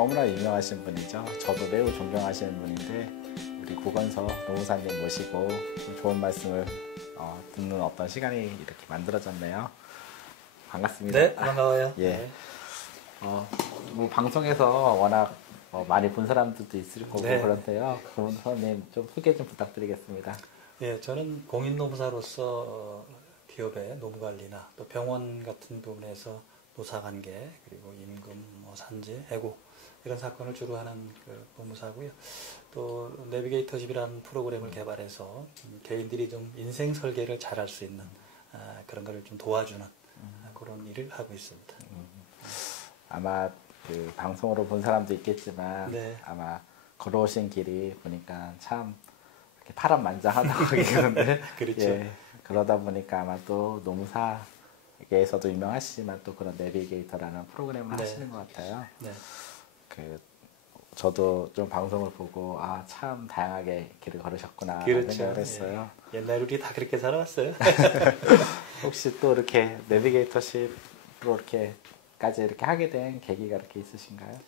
너무나 유명하신 분이죠. 저도 매우 존경하시는 분인데 우리 구건서 노무사님 모시고 좀 좋은 말씀을 듣는 어떤 시간이 이렇게 만들어졌네요. 반갑습니다. 네, 반가워요. 예. 네. 뭐 방송에서 워낙 많이 본 사람들도 있을 거고 네. 그런데요. 구건서님 좀 소개 좀 부탁드리겠습니다. 예, 저는 공인노무사로서 기업의 노무관리나 또 병원 같은 부분에서 노사관계 그리고 임금, 산재, 해고 이런 사건을 주로 하는 노무사고요. 또 내비게이터십이라는 프로그램을 개발해서 개인들이 좀 인생 설계를 잘할 수 있는 그런 거를 좀 도와주는 그런 일을 하고 있습니다. 아마 그 방송으로 본 사람도 있겠지만 네. 아마 걸어오신 길이 보니까 참 이렇게 파란만장하다고 얘기하는데 그렇죠. 예, 그러다 보니까 아마 또 노무사에서도 유명하시지만 또 그런 내비게이터라는 프로그램을 네. 하시는 것 같아요. 네. 저도 좀 방송을 보고 참 다양하게 길을 걸으셨구나 그렇죠. 생각을 했어요. 예. 옛날 우리 다 그렇게 살아왔어요. 혹시 또 이렇게 내비게이터십으로 이렇게까지 이렇게 하게 된 계기가 이렇게 있으신가요?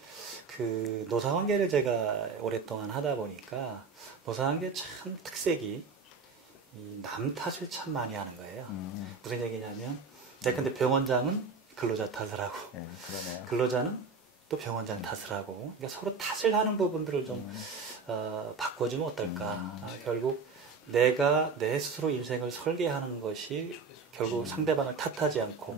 그 노사관계를 제가 오랫동안 하다 보니까 노사관계 참 특색이 남 탓을 참 많이 하는 거예요. 무슨 얘기냐면, 근데 병원장은 근로자 탓을 하고, 네, 그러네요. 근로자는 또 병원장 탓을 하고, 그러니까 서로 탓을 하는 부분들을 좀 바꿔주면 어떨까? 결국 내가 내 스스로 인생을 설계하는 것이 결국 상대방을 탓하지 않고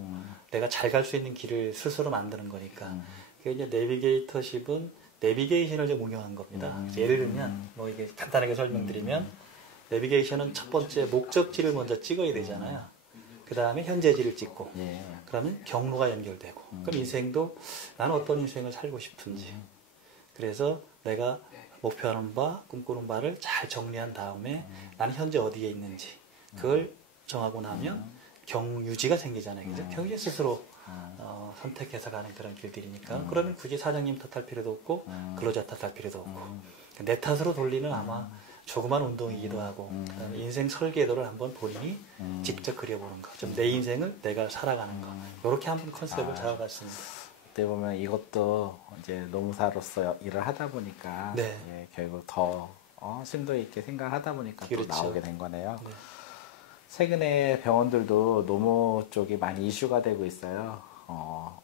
내가 잘 갈 수 있는 길을 스스로 만드는 거니까. 그게 이제 내비게이터십은 내비게이션을 좀 응용한 겁니다. 예를 들면 뭐 이게 간단하게 설명드리면 내비게이션은 첫 번째 목적지를 먼저 찍어야 되잖아요. 그 다음에 현재지를 찍고 그러면 경로가 연결되고 그럼 인생도 나는 어떤 인생을 살고 싶은지 그래서 내가 목표하는 바 꿈꾸는 바를 잘 정리한 다음에 나는 현재 어디에 있는지 그걸 정하고 나면 경유지가 생기잖아요. 그죠? 경유지 스스로 선택해서 가는 그런 길들이니까 그러면 굳이 사장님 탓할 필요도 없고 근로자 탓할 필요도 없고 내 탓으로 돌리는 아마 조그만 운동이기도 하고 그다음에 인생 설계도를 한번 본인이 직접 그려보는 거. 좀 내 인생을 내가 살아가는 거. 이렇게 한번 컨셉을 잡아봤습니다. 어떻게 보면 이것도 이제 노무사로서 일을 하다 보니까 네. 예, 결국 더 심도 있게 생각하다 보니까 그렇죠. 또 나오게 된 거네요. 네. 최근에 병원들도 노무 쪽이 많이 이슈가 되고 있어요.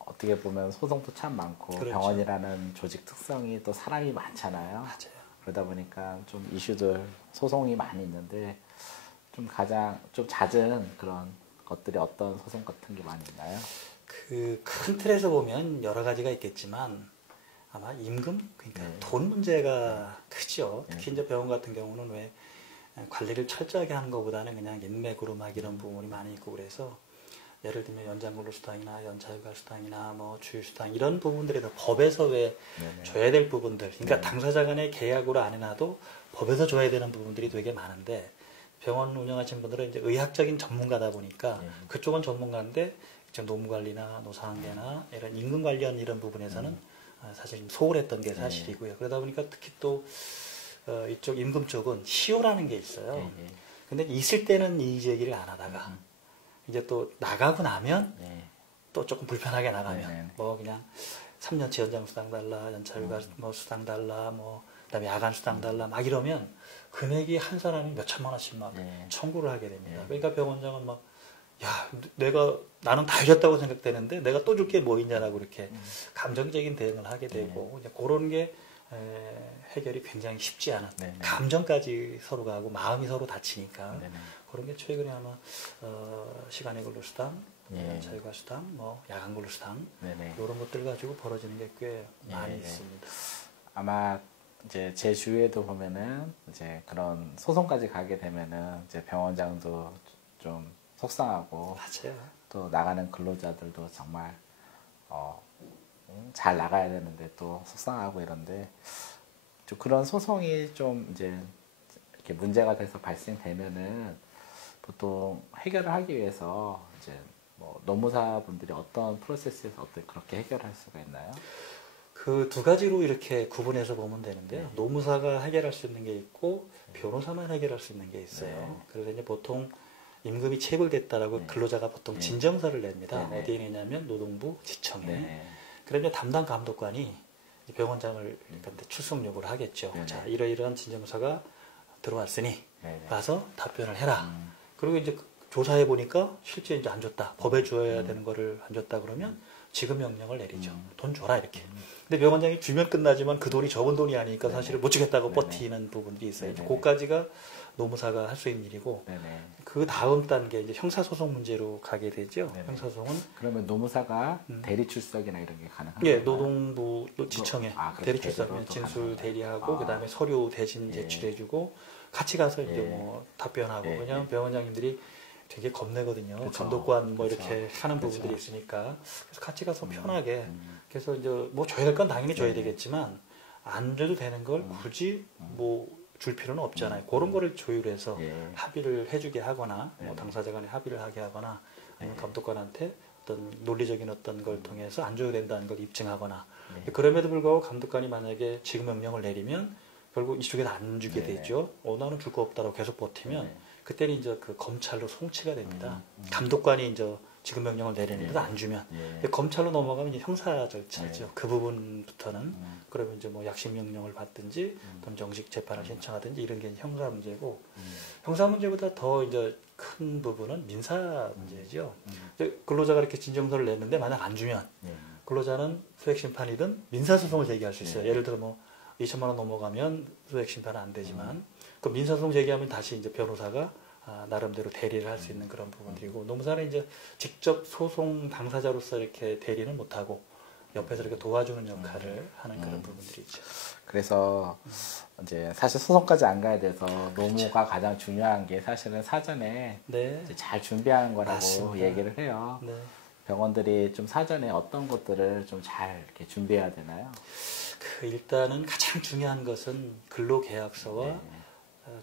어떻게 보면 소송도 참 많고 그렇죠. 병원이라는 조직 특성이 또 사람이 많잖아요. 맞아요. 그러다 보니까 좀 이슈들 소송이 많이 있는데 좀 가장 좀 잦은 그런 것들이 어떤 소송 같은 게 많이 있나요? 그 큰 틀에서 보면 여러 가지가 있겠지만 아마 임금 그러니까 돈 문제가 크죠. 특히 이제 병원 같은 경우는 왜 관리를 철저하게 하는 것보다는 그냥 인맥으로 막 이런 부분이 많이 있고 그래서 예를 들면 연장근로수당이나 연차휴가수당이나 뭐 주휴수당 이런 부분들에서 법에서 왜 줘야 될 부분들 그러니까 당사자 간의 계약으로 안 해놔도 법에서 줘야 되는 부분들이 되게 많은데 병원 운영하시는 분들은 이제 의학적인 전문가다 보니까 그쪽은 전문가인데 지금 노무관리나 노사관계나 이런 임금 관련 이런 부분에서는 사실 좀 소홀했던 게 사실이고요. 그러다 보니까 특히 또 이쪽 임금 쪽은 시효라는 게 있어요. 근데 있을 때는 이의 제기를 안 하다가 이제 또 나가고 나면 또 조금 불편하게 나가면 뭐 그냥 3년치 연장 수당 달라, 연차휴가 뭐 수당 달라, 뭐 그다음에 야간 수당 달라 막 이러면 금액이 한 사람이 몇 천만 원씩 막 청구를 하게 됩니다. 그러니까 병원장은 막 야, 나는 다 해줬다고 생각되는데 내가 또 줄 게 뭐 있냐라고 이렇게 감정적인 대응을 하게 되고 이제 그런 게 해결이 굉장히 쉽지 않은 감정까지 서로가 하고 마음이 서로 다치니까 그런 게 최근에 아마 시간의 근로수당, 자유가수당, 뭐 야간 근로수당 이런 것들 가지고 벌어지는 게 꽤 많이 있습니다. 아마 이제 제 주위에도 보면은 이제 그런 소송까지 가게 되면은 이제 병원장도 좀 속상하고 맞아요. 또 나가는 근로자들도 정말 잘 나가야 되는데 또 속상하고 이런데 좀 그런 소송이 좀 이제 이렇게 문제가 돼서 발생되면은 보통 해결을 하기 위해서 이제 뭐 노무사분들이 어떤 프로세스에서 어떻게 그렇게 해결할 수가 있나요? 그 두 가지로 이렇게 구분해서 보면 되는데요. 노무사가 해결할 수 있는 게 있고 변호사만 해결할 수 있는 게 있어요. 그래서 이제 보통 임금이 체불됐다라고 근로자가 보통 진정서를 냅니다. 어디에 내냐면 노동부 지청에. 그러면 담당 감독관이 병원장을 출석 요구를 하겠죠. 네네. 자, 이러이러한 진정서가 들어왔으니 네네. 가서 답변을 해라. 그리고 이제 조사해 보니까 실제 이제 안 줬다. 법에 줘야 되는 거를 안 줬다 그러면 지급 명령을 내리죠. 돈 줘라 이렇게. 근데 병원장이 주면 끝나지만 그 돈이 적은 돈이 아니니까 네네. 사실은 못 주겠다고 네네. 버티는 부분들이 있어요. 네네. 그까지가 노무사가 할 수 있는 일이고 네네. 그 다음 단계 이제 형사소송 문제로 가게 되죠. 네네. 형사소송은 그러면 노무사가 대리 출석이나 이런 게 가능한가요? 예, 노동부 지청에 그렇게 대리 제대로 출석하면 또 진술 가능하다. 대리하고 아. 그다음에 서류 대신 예. 제출해주고 같이 가서 이제 예. 뭐 답변하고 예. 왜냐하면 병원장님들이 되게 겁내거든요. 그쵸. 감독관 뭐 그쵸. 이렇게 하는 그쵸. 부분들이 있으니까 그래서 같이 가서 편하게 그래서 이제 뭐 줘야 될 건 당연히 줘야 되겠지만 안 줘도 되는 걸 굳이 뭐 줄 필요는 없잖아요. 그런 거를 조율해서 예. 합의를 해주게 하거나 뭐 네네. 당사자 간에 합의를 하게 하거나 아니면 네. 감독관한테 어떤 논리적인 어떤 걸 통해서 안 줘야 된다는 걸 입증하거나 네. 그럼에도 불구하고 감독관이 만약에 지급 명령을 내리면 결국 이쪽에서 안 주게 네네. 되죠. 나는 줄 거 없다라고 계속 버티면 네네. 그때는 이제 그 검찰로 송치가 됩니다. 감독관이 이제 지급 명령을 내리는데도 안 주면 예. 근데 검찰로 넘어가면 이제 형사 절차죠. 네. 그 부분부터는 그러면 이제 뭐 약식 명령을 받든지 또는 정식 재판을 신청하든지 이런 게 형사 문제고 형사 문제보다 더 이제 큰 부분은 민사 문제죠. 이제 근로자가 이렇게 진정서를 냈는데 만약 안 주면 예. 근로자는 소액 심판이든 민사 소송을 제기할 수 있어요. 네. 예를 들어 뭐 2천만 원 넘어가면 소액 심판은 안 되지만 그 민사 소송 제기하면 다시 이제 변호사가 나름대로 대리를 할 수 있는 그런 부분들이고 노무사는 이제 직접 소송 당사자로서 이렇게 대리는 못하고 옆에서 이렇게 도와주는 역할을 하는 그런 부분들이 있죠. 그래서 이제 사실 소송까지 안 가야 돼서 노무가 가장 중요한 게 사실은 사전에 네, 이제 잘 준비하는 거라고 맞습니다. 얘기를 해요. 네. 병원들이 좀 사전에 어떤 것들을 좀 잘 이렇게 준비해야 되나요? 일단은 가장 중요한 것은 근로계약서와 네.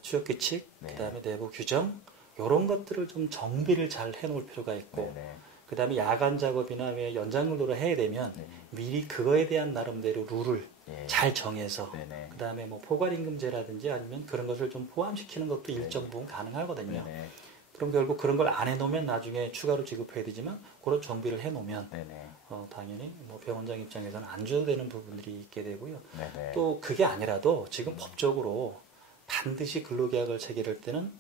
취업규칙, 네. 그다음에 내부 규정 이런 것들을 좀 정비를 잘 해놓을 필요가 있고 네네. 그다음에 야간 작업이나 왜 연장 근로를 해야 되면 네. 미리 그거에 대한 나름대로 룰을 예. 잘 정해서 네네. 그다음에 뭐 포괄임금제라든지 아니면 그런 것을 좀 포함시키는 것도 일정 부분 가능하거든요. 네네. 그럼 결국 그런 걸 안 해놓으면 나중에 추가로 지급해야 되지만 그런 정비를 해놓으면 네네. 당연히 뭐 병원장 입장에서는 안 줘도 되는 부분들이 있게 되고요. 네네. 또 그게 아니라도 지금 법적으로 반드시 근로계약을 체결할 때는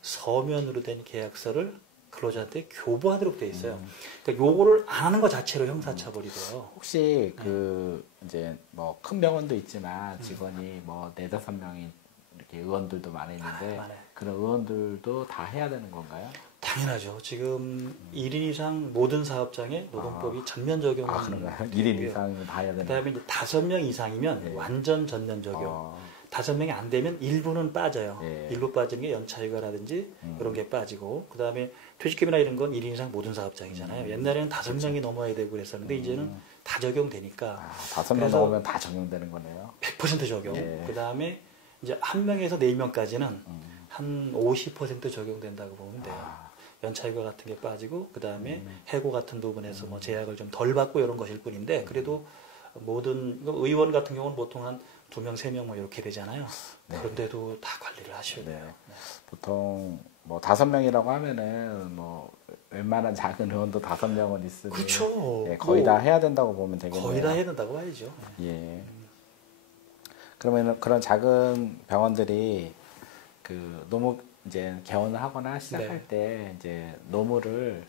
서면으로 된 계약서를 근로자한테 교부하도록 돼 있어요. 그러니까 요거를 안 하는 것 자체로 형사처벌이 돼요. 혹시 그 이제 뭐 큰 병원도 있지만 직원이 뭐 4-5명이 이렇게 의원들도 많이 있는데 많아요. 그런 의원들도 다 해야 되는 건가요? 당연하죠. 지금 1인 이상 모든 사업장에 노동법이 전면 적용. 아, 그런가요? 1인 이상은 다 해야 되는 그다음에 이제 5명 이상이면 네. 완전 전면 적용. 5명이 안 되면 일부는 빠져요. 예. 일부 빠지는 게 연차휴가라든지 이런 게 빠지고 그다음에 퇴직금이나 이런 건 1인 이상 모든 사업장이잖아요. 옛날에는 5명이 넘어야 되고 그랬었는데 이제는 다 적용되니까 5명 그래서 넘으면 다 적용되는 거네요. 100% 적용. 예. 그다음에 이제 1명에서 4명까지는 한 50% 적용된다고 보면 돼요. 연차휴가 같은 게 빠지고 그다음에 해고 같은 부분에서 뭐 제약을 좀 덜 받고 이런 것일 뿐인데 그래도 모든 의원 같은 경우는 보통 한 2명, 3명 뭐 이렇게 되잖아요. 네. 그런데도 다 관리를 하셔야 네. 돼요. 보통 뭐 5명이라고 하면은 뭐 웬만한 작은 의원도 5명은 있으니 그렇죠. 예, 거의 뭐 다 해야 된다고 보면 되겠네요. 거의 다 해야 된다고 봐야죠. 예. 그러면 그런 작은 병원들이 그 노무 이제 개원을 하거나 시작할 네. 때 이제 노무를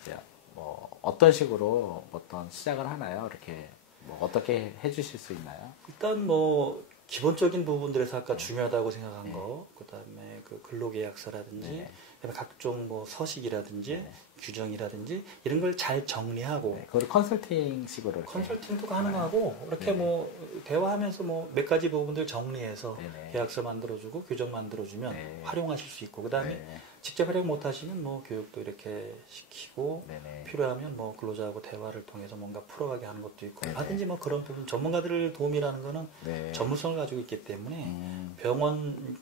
이제 뭐 어떤 식으로 어떤 시작을 하나요? 이렇게 뭐 어떻게 해주실 수 있나요? 일단 뭐 기본적인 부분들에서 아까 중요하다고 생각한 네. 거, 그다음에 그 근로계약서라든지, 네. 그다음에 각종 뭐 서식이라든지 네. 규정이라든지 이런 걸 잘 정리하고 네, 그걸 컨설팅식으로 이렇게. 컨설팅도 가능하고 이렇게 네. 뭐 대화하면서 뭐 몇 가지 부분들 정리해서 네네. 계약서 만들어주고 규정 만들어주면 네. 활용하실 수 있고 그다음에 네. 직접 활용 못하시면 뭐 교육도 이렇게 시키고 네네. 필요하면 뭐 근로자하고 대화를 통해서 뭔가 풀어가게 하는 것도 있고 네네. 하든지 뭐 그런 부분 전문가들 도움이라는 거는 네. 전문성을 가지고 있기 때문에 병원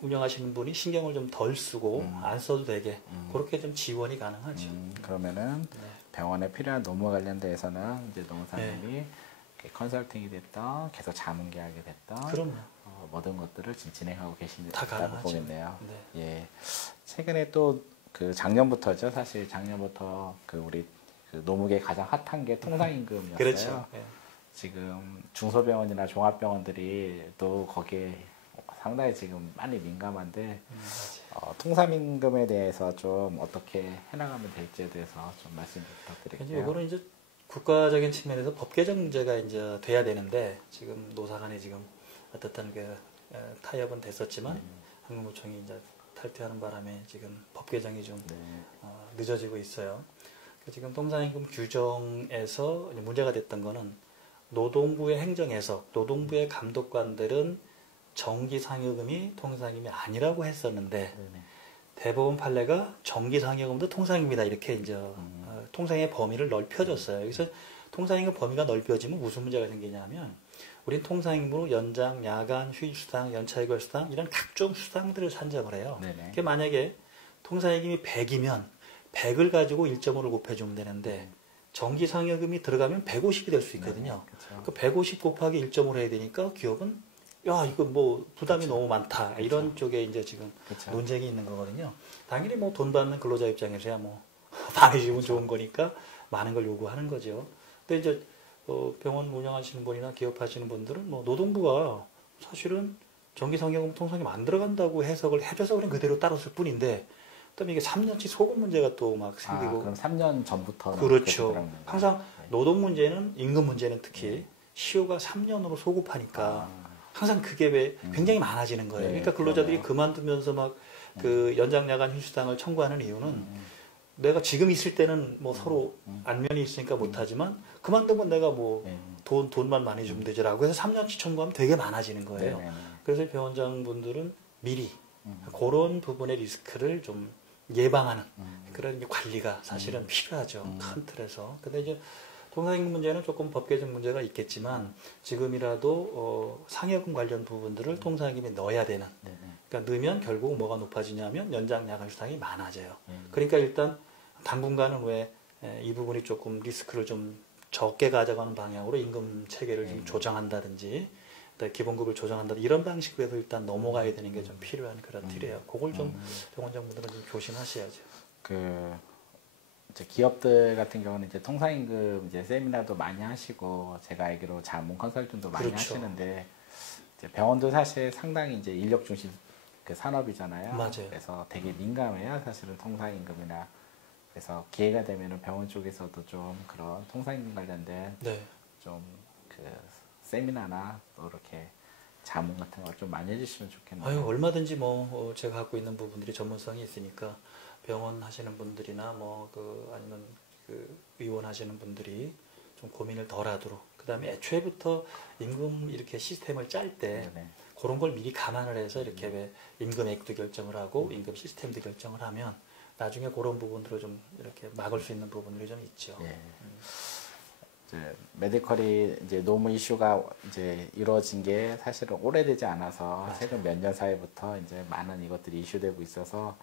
운영하시는 분이 신경을 좀 덜 쓰고 안 써도 되게 그렇게 좀 지원이 가능하죠. 그러면은 네. 병원에 필요한 노무 관련돼서는 이제 노무사님이 이렇게 컨설팅이 됐던 계속 자문 계약이 됐던 그럼요. 모든 것들을 지금 진행하고 다 계신다고 가능하죠. 보겠네요. 네. 예. 최근에 또 그 작년부터죠. 사실 작년부터 그 우리 그 노무계 가장 핫한 게 통상임금이었어요. 그렇죠. 예. 지금 중소병원이나 종합병원들이 또 거기에 상당히 지금 많이 민감한데 통상임금에 대해서 좀 어떻게 해나가면 될지에 대해서 좀 말씀 좀 부탁드릴게요. 이거는 이제 국가적인 측면에서 법 개정 문제가 이제 돼야 되는데 지금 노사 간에 지금 어떻든 그 타협은 됐었지만 한국노총이 이제 탈퇴하는 바람에 지금 법 개정이 좀 늦어지고 있어요. 지금 통상임금 규정에서 문제가 됐던 거는 노동부의 행정에서 노동부의 감독관들은 정기상여금이 통상임금이 아니라고 했었는데 대법원 판례가 정기상여금도 통상임금이다 이렇게 이제 통상의 범위를 넓혀줬어요. 그래서 통상임금 범위가 넓혀지면 무슨 문제가 생기냐면 우린 통상임금으로 연장, 야간, 휴일수당, 연차의결수당 이런 각종 수당들을 산정을 해요. 그게 만약에 통상임금이 100이면 100을 가지고 1.5를 곱해주면 되는데 정기상여금이 들어가면 150이 될 수 있거든요. 그 150 곱하기 1.5를 해야 되니까 기업은 야 이거 뭐 부담이 너무 많다 이런 쪽에 이제 지금 논쟁이 있는 거거든요. 당연히 뭐 돈 받는 근로자 입장에서야 뭐 많이 주면 좋은 거니까 많은 걸 요구하는 거죠. 근데 이제 병원 운영하시는 분이나 기업 하시는 분들은 뭐 노동부가 사실은 정기상여금 통상임 안 들어간다고 해석을 해줘서 그냥 그대로 따랐을 뿐인데 그다음에 이게 3년치 소급 문제가 또 막 생기고 그럼 3년 전부터 그렇죠. 항상 노동 문제는 임금 문제는 특히 시효가 3년으로 소급하니까 항상 그게 왜 굉장히 많아지는 거예요. 그러니까 근로자들이 그만두면서 막 그 연장 야간 휴수당을 청구하는 이유는 내가 지금 있을 때는 뭐 서로 안면이 있으니까 못하지만 그만두면 내가 뭐 돈만 많이 주면 되지라고 해서 3년치 청구하면 되게 많아지는 거예요. 그래서 병원장분들은 미리 그런 부분의 리스크를 좀 예방하는 그런 관리가 사실은 필요하죠. 큰 틀에서. 근데 이제 통상임금 문제는 조금 법 개정 문제가 있겠지만 지금이라도 상여금 관련 부분들을 통상임금에 넣어야 되는. 그러니까 넣으면 결국 뭐가 높아지냐면 연장 야간 수당이 많아져요. 그러니까 일단 당분간은 왜 이 부분이 조금 리스크를 좀 적게 가져가는 방향으로 임금 체계를 좀 조정한다든지 기본급을 조정한다 이런 방식으로 해서 일단 넘어가야 되는 게 좀 필요한 그런 틀이에요. 그걸 좀 병원장분들은 좀 조심하셔야죠. 이제 기업들 같은 경우는 이제 통상임금 이제 세미나도 많이 하시고 제가 알기로 자문 컨설팅도 많이 하시는데 이제 병원도 사실 상당히 이제 인력 중심 그 산업이잖아요. 맞아요. 그래서 되게 민감해요. 사실은 통상임금이나 그래서 기회가 되면은 병원 쪽에서도 좀 그런 통상임금 관련된 좀 그 세미나나 또 이렇게 자문 같은 걸 좀 많이 해주시면 좋겠네요. 얼마든지 뭐 제가 갖고 있는 부분들이 전문성이 있으니까 병원 하시는 분들이나 뭐 아니면 그 의원 하시는 분들이 좀 고민을 덜하도록 그다음에 애초에부터 임금 이렇게 시스템을 짤 때 그런 걸 미리 감안을 해서 이렇게 왜 임금액도 결정을 하고 임금 시스템도 결정을 하면 나중에 그런 부분들을 좀 이렇게 막을 수 있는 부분들이 좀 있죠. 이제 메디컬이 이제 노무 이슈가 이제 이루어진 게 사실은 오래되지 않아서 최근 몇 년 사이부터 이제 많은 이것들이 이슈되고 있어서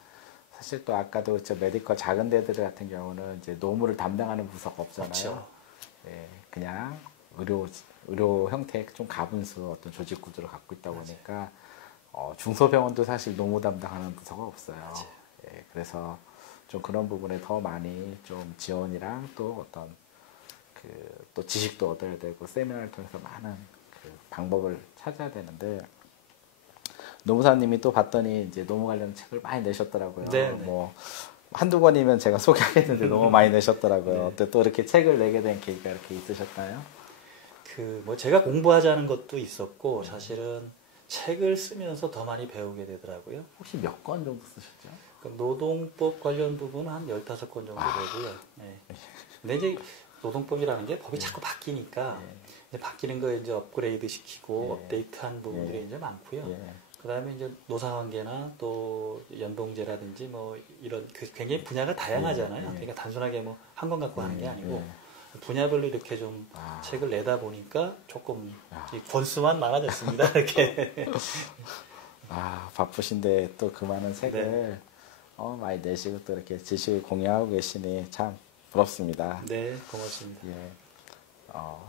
사실 또 아까도 저 메디컬 작은 데들 같은 경우는 이제 노무를 담당하는 부서가 없잖아요. 그냥 의료 형태의 좀 가분수 어떤 조직 구조를 갖고 있다 보니까 중소병원도 사실 노무 담당하는 부서가 없어요. 그래서 좀 그런 부분에 더 많이 좀 지원이랑 또 어떤 또 지식도 얻어야 되고 세미나를 통해서 많은 그 방법을 찾아야 되는데 노무사님이 또 봤더니 이제 노무 관련 책을 많이 내셨더라고요. 뭐 한두 권이면 제가 소개하겠는데 너무 많이 내셨더라고요. 또 이렇게 책을 내게 된 계기가 이렇게 있으셨나요? 뭐 제가 공부하자는 것도 있었고 사실은 책을 쓰면서 더 많이 배우게 되더라고요. 혹시 몇 권 정도 쓰셨죠? 노동법 관련 부분은 한 15권 정도 되고요. 근데 이제 노동법이라는 게 법이 자꾸 바뀌니까 이제 바뀌는 거에 이제 업그레이드 시키고 업데이트한 부분들이 이제 많고요. 그다음에 이제 노사관계나 또 연봉제라든지 뭐 이런 굉장히 분야가 다양하잖아요. 그러니까 단순하게 뭐 한 권 갖고 하는 게 아니고 분야별로 이렇게 좀 책을 내다 보니까 조금 권수만 많아졌습니다. 이렇게. 바쁘신데 또 그 많은 책을 많이 내시고 또 이렇게 지식을 공유하고 계시니 참 부럽습니다. 네, 고맙습니다.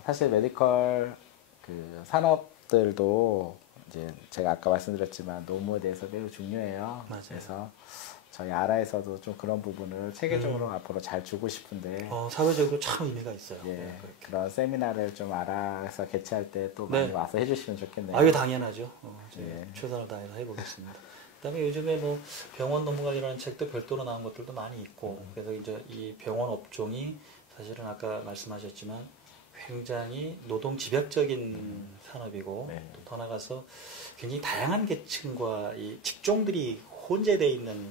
사실 메디컬 그 산업들도 이제 제가 아까 말씀드렸지만 노무에 대해서 매우 중요해요. 맞아요. 그래서 저희 아라에서도 좀 그런 부분을 체계적으로 앞으로 잘 주고 싶은데 사회적으로 참 의미가 있어요. 예, 네, 그런 세미나를 좀 아라에서 개최할 때 또 많이 네. 와서 해주시면 좋겠네요. 아유 당연하죠. 예. 최선을 다해서 해보겠습니다. 그다음에 요즘에 뭐 병원 노무관리라는 책도 별도로 나온 것들도 많이 있고 그래서 이제 이 병원 업종이 사실은 아까 말씀하셨지만 굉장히 노동 집약적인 산업이고 네. 또 더 나가서 굉장히 다양한 계층과 이 직종들이 혼재되어 있는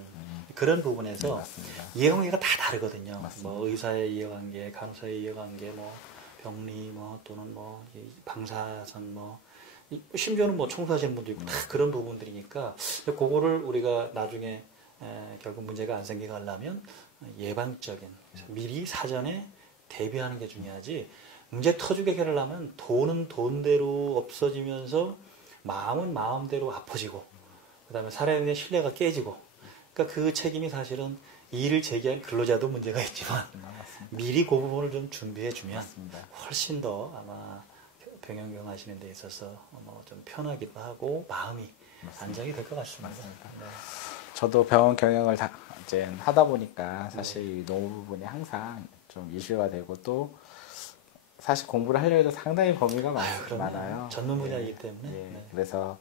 그런 부분에서 네, 맞습니다. 이해관계가 다 다르거든요. 맞습니다. 뭐 의사의 이해관계, 간호사의 이해관계, 뭐 병리, 뭐 또는 뭐 방사선, 뭐 심지어는 뭐 청소하시는 분도 있고 다 그런 부분들이니까 그거를 우리가 나중에 결국 문제가 안 생기게 하려면 예방적인 그래서 미리 사전에 대비하는 게 중요하지. 문제 터지게 해결하면 돈은 돈대로 없어지면서 마음은 마음대로 아파지고 그다음에 사람에 대한 신뢰가 깨지고 그러니까 그 책임이 사실은 이의를 제기한 근로자도 문제가 있지만 미리 그 부분을 좀 준비해 주면 맞습니다. 훨씬 더 아마 병원 경하시는 데 있어서 뭐 좀 편하기도 하고 마음이 맞습니다. 안정이 될 것 같습니다. 맞습니다. 네. 저도 병원 경영을 이제 하다 보니까 사실 이 노무 부분이 항상 좀 이슈가 되고 또 사실 공부를 하려고 해도 상당히 범위가 많아요. 전문 분야이기 예, 때문에. 예. 네. 그래서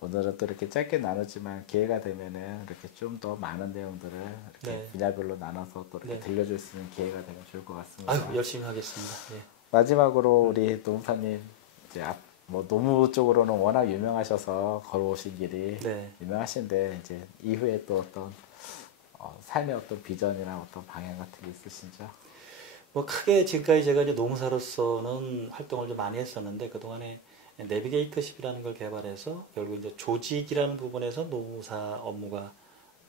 오늘은 또 이렇게 짧게 나누지만 기회가 되면은 이렇게 좀 더 많은 내용들을 이렇게 네. 분야별로 나눠서 또 이렇게 네. 들려줄 수 있는 기회가 되면 좋을 것 같습니다. 아유, 열심히 하겠습니다. 예. 마지막으로 우리 노무사님 이제 뭐 노무 쪽으로는 워낙 유명하셔서 걸어오신 길이 네. 유명하신데 이제 이후에 또 어떤 삶의 어떤 비전이나 어떤 방향 같은 게 있으신지요? 뭐 크게 지금까지 제가 이제 노무사로서는 활동을 좀 많이 했었는데 그동안에 내비게이터십이라는 걸 개발해서 결국 이제 조직이라는 부분에서 노무사 업무가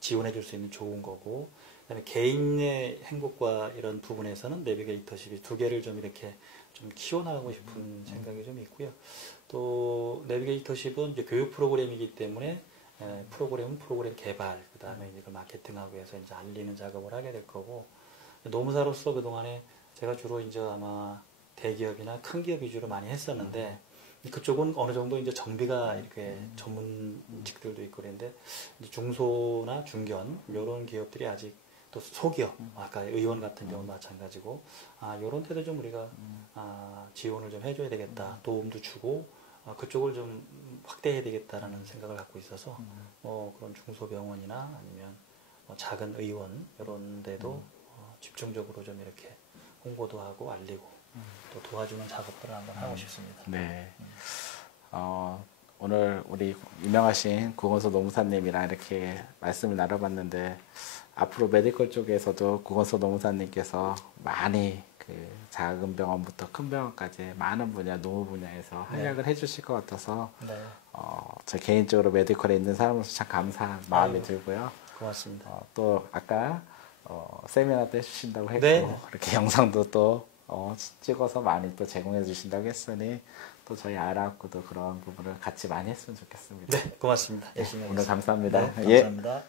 지원해 줄 수 있는 좋은 거고 그다음에 개인의 행복과 이런 부분에서는 내비게이터십이 두 개를 좀 이렇게 좀 키워나가고 싶은 생각이 좀 있고요. 또 내비게이터십은 이제 교육 프로그램이기 때문에 프로그램은 프로그램 개발 그다음에 이제 그 마케팅하고 해서 이제 알리는 작업을 하게 될 거고 노무사로서 그동안에 제가 주로 이제 아마 대기업이나 큰 기업 위주로 많이 했었는데 그쪽은 어느 정도 이제 정비가 이렇게 전문직들도 있고 그랬는데 중소나 중견 이런 기업들이 아직 또 소기업 아까 의원 같은 경우는 마찬가지고 이런 데도 좀 우리가 지원을 좀 해줘야 되겠다 도움도 주고 그쪽을 좀 확대해야 되겠다라는 생각을 갖고 있어서 뭐 그런 중소병원이나 아니면 뭐 작은 의원 이런 데도 집중적으로 좀 이렇게 홍보도 하고 알리고 또 도와주는 작업들을 한번 하고 싶습니다. 네. 오늘 우리 유명하신 구건소 노무사님이랑 이렇게 말씀을 나눠봤는데 앞으로 메디컬 쪽에서도 구건소 노무사님께서 많이 그 작은 병원부터 큰 병원까지 많은 분야, 노무 분야에서 활약을 해주실 것 같아서 네. 저 개인적으로 메디컬에 있는 사람으로서 참 감사한 마음이 들고요. 고맙습니다. 또 아까 세미나도 해주신다고 했고 네. 이렇게 영상도 또 찍어서 많이 또 제공해 주신다고 했으니 또 저희 아라학구도 그런 부분을 같이 많이 했으면 좋겠습니다. 네, 고맙습니다. 열심히 오늘 하겠습니다. 감사합니다. 네, 예. 감사합니다.